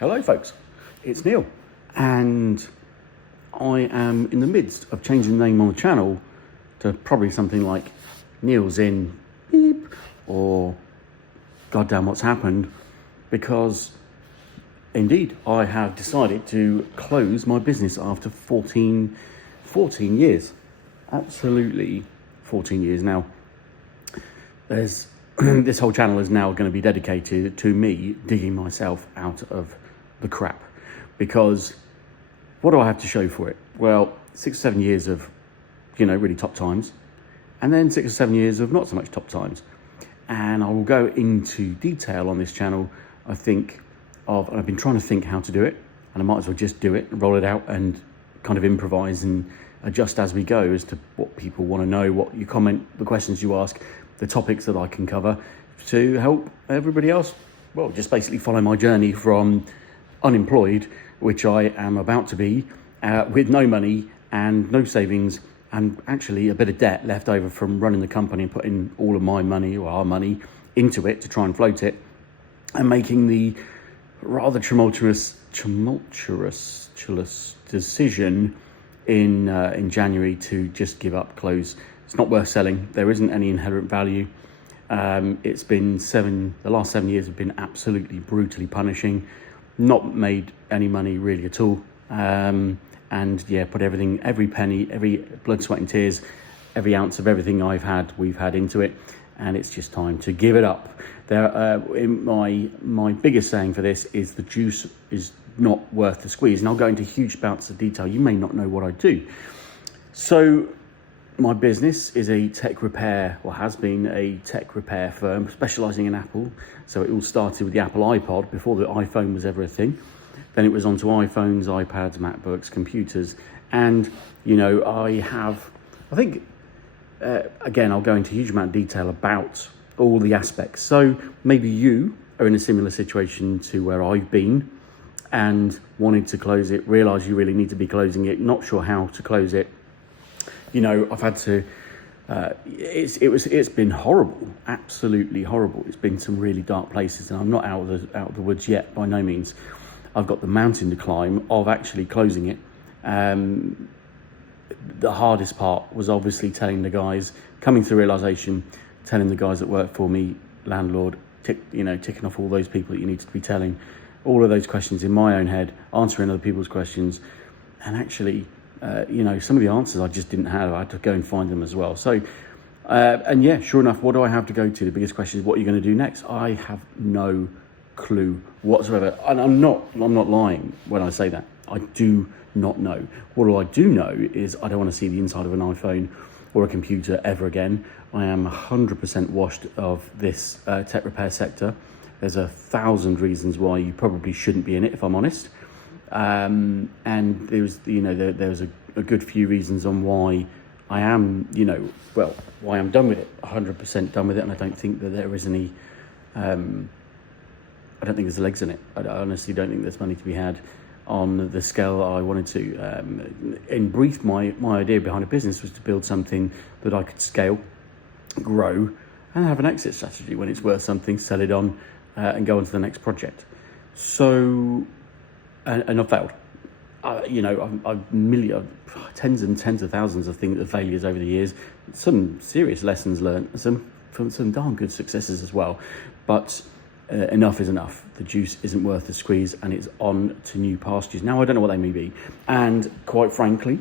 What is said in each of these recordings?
Hello folks, it's Neil, and I am in the midst of changing the name on the channel to probably something like Neil's in beep or goddamn what's happened, because indeed I have decided to close my business after 14 years. Absolutely 14 years now. There's this whole channel is now going to be dedicated to me digging myself out of the crap, because what do I have to show for it? Well, 6 or 7 years of, really top times, and then 6 or 7 years of not so much top times. And I will go into detail on this channel, and I've been trying to think how to do it, and I might as well just do it and roll it out and kind of improvise and adjust as we go as to what people want to know, what you comment, the questions you ask, the topics that I can cover to help everybody else, well, just basically follow my journey from unemployed, which I am about to be, with no money and no savings, and actually a bit of debt left over from running the company and putting all of my money, or our money, into it to try and float it, and making the rather tumultuous decision in January to just give up, close. It's not worth selling. There isn't any inherent value. It's been the last 7 years have been absolutely brutally punishing. Not made any money really at all. And yeah, put everything, every penny, every blood, sweat and tears, every ounce of everything we've had into it. And it's just time to give it up. My biggest saying for this is the juice is not worth the squeeze. And I'll go into huge bouts of detail. You may not know what I do. So my business is a tech repair, or has been a tech repair firm specialising in Apple. So it all started with the Apple iPod before the iPhone was ever a thing. Then it was onto iPhones, iPads, MacBooks, computers. And, again, I'll go into a huge amount of detail about all the aspects. So maybe you are in a similar situation to where I've been and wanted to close it, realise you really need to be closing it, not sure how to close it. I've had to, it's been horrible, absolutely horrible. It's been some really dark places, and I'm not out of the woods yet, by no means. I've got the mountain to climb of actually closing it. The hardest part was obviously telling the guys, coming to the realisation, telling the guys that work for me, landlord, ticking off all those people that you need to be telling, all of those questions in my own head, answering other people's questions, and actually, some of the answers I just didn't have. I had to go and find them as well. So, and yeah, sure enough, what do I have to go to? The biggest question is, what are you going to do next? I have no clue whatsoever. And I'm not lying when I say that. I do not know. What I do know is I don't want to see the inside of an iPhone or a computer ever again. I am 100% washed of this tech repair sector. There's 1,000 reasons why you probably shouldn't be in it, if I'm honest. And there's a good few reasons on why I am, why I'm done with it, 100% done with it. And I don't think that there is any, I don't think there's legs in it. I honestly don't think there's money to be had on the scale that I wanted to. In brief, my idea behind a business was to build something that I could scale, grow, and have an exit strategy when it's worth something, sell it on, and go on to the next project. So, and I've failed. I've tens and tens of thousands of failures over the years. Some serious lessons learned, some darn good successes as well. But enough is enough. The juice isn't worth the squeeze, and it's on to new pastures. Now, I don't know what they may be. And quite frankly,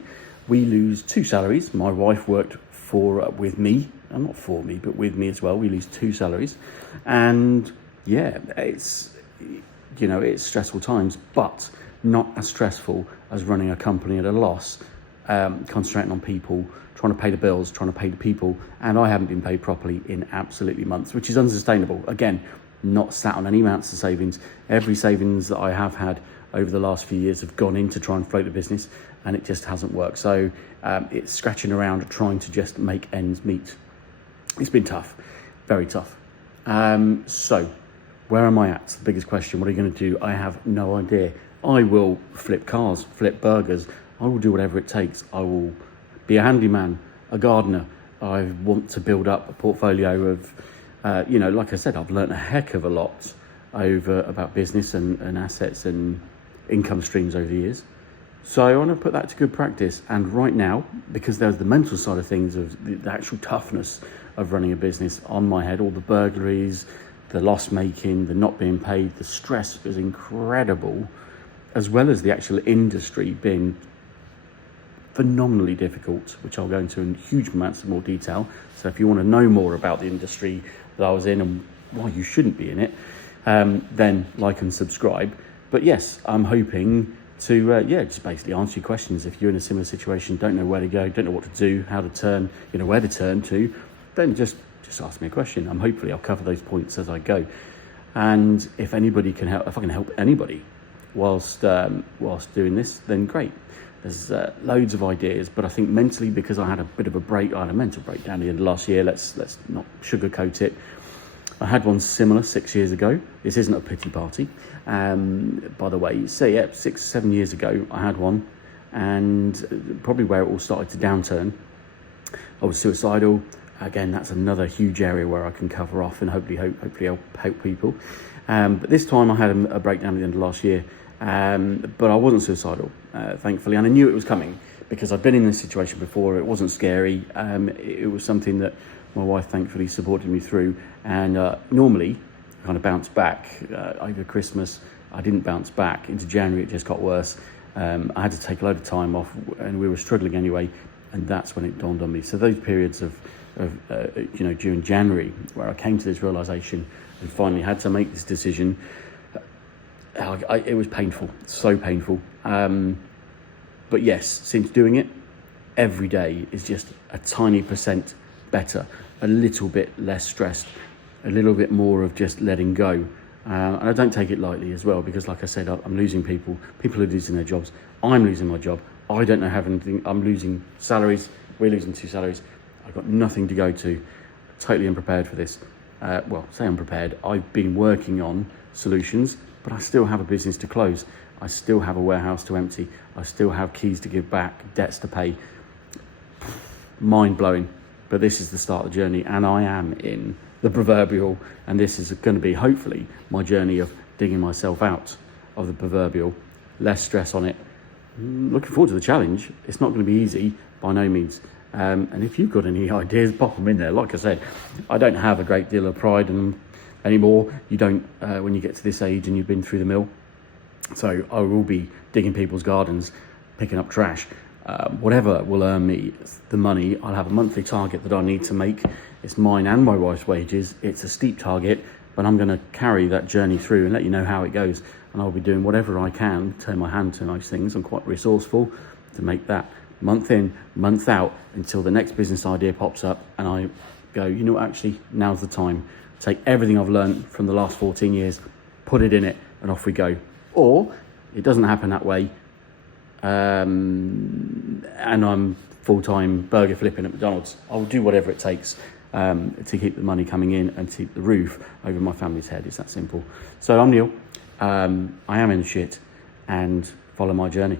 we lose 2 salaries. My wife worked with me, and not for me, but with me as well. We lose 2 salaries. And yeah, it's stressful times, but not as stressful as running a company at a loss, concentrating on people, trying to pay the bills, trying to pay the people. And I haven't been paid properly in absolutely months, which is unsustainable. Again, not sat on any amounts of savings. Every savings that I have had over the last few years have gone in to try and float the business, and it just hasn't worked. So it's scratching around trying to just make ends meet. It's been tough, very tough. So where am I at? The biggest question. What are you going to do? I have no idea. I will flip cars, flip burgers. I will do whatever it takes. I will be a handyman, a gardener. I want to build up a portfolio of, like I said, I've learned a heck of a lot about business and assets and income streams over the years. So I want to put that to good practice. And right now, because there's the mental side of things, of the actual toughness of running a business on my head, all the burglaries, the loss making, the not being paid, the stress is incredible, as well as the actual industry being phenomenally difficult, which I'll go into in huge amounts of more detail. So if you want to know more about the industry that I was in and why you shouldn't be in it, then like and subscribe. But yes, I'm hoping to just basically answer your questions. If you're in a similar situation, don't know where to go, don't know what to do, how to turn, where to turn to, then just ask me a question. Hopefully I'll cover those points as I go. And if anybody can help, if I can help anybody whilst doing this, then great. There's loads of ideas, but I think mentally, because I had a bit of a break, I had a mental breakdown at the end of last year. Let's not sugarcoat it. I had one similar 6 years ago. This isn't a pity party, by the way. So yeah, 6-7 years ago, I had one, and probably where it all started to downturn. I was suicidal. Again, that's another huge area where I can cover off and hopefully help people. But this time I had a breakdown at the end of last year, but I wasn't suicidal, thankfully, and I knew it was coming because I'd been in this situation before. It wasn't scary. It was something that my wife thankfully supported me through, and normally I kind of bounced back over Christmas. I didn't bounce back. Into January it just got worse. I had to take a load of time off, and we were struggling anyway, and that's when it dawned on me. So those periods of during January, where I came to this realization and finally had to make this decision, it was painful, so painful. But yes, since doing it, every day is just a tiny percent better, a little bit less stressed, a little bit more of just letting go. And I don't take it lightly as well, because like I said, I'm losing people are losing their jobs, I'm losing my job, I don't know, have anything, I'm losing salaries, we're losing 2 salaries, I've got nothing to go to, totally unprepared for this. Say unprepared, I've been working on solutions, but I still have a business to close, I still have a warehouse to empty, I still have keys to give back, debts to pay. Mind-blowing. But this is the start of the journey, and I am in the proverbial, and this is going to be hopefully my journey of digging myself out of the proverbial. Less stress on it. Looking forward to the challenge. It's not going to be easy by no means. And if you've got any ideas, pop them in there. Like I said, I don't have a great deal of pride in them anymore. You don't when you get to this age and you've been through the mill. So I will be digging people's gardens, picking up trash. Whatever will earn me the money. I'll have a monthly target that I need to make. It's mine and my wife's wages. It's a steep target, but I'm going to carry that journey through and let you know how it goes. And I'll be doing whatever I can, turn my hand to those things. I'm quite resourceful to make that month in, month out, until the next business idea pops up and I go, actually, now's the time. Take everything I've learned from the last 14 years, put it in it, and off we go. Or it doesn't happen that way, and I'm full-time burger flipping at McDonald's. I'll do whatever it takes to keep the money coming in and to keep the roof over my family's head. It's that simple. So I'm Neil. I am in shit, and follow my journey.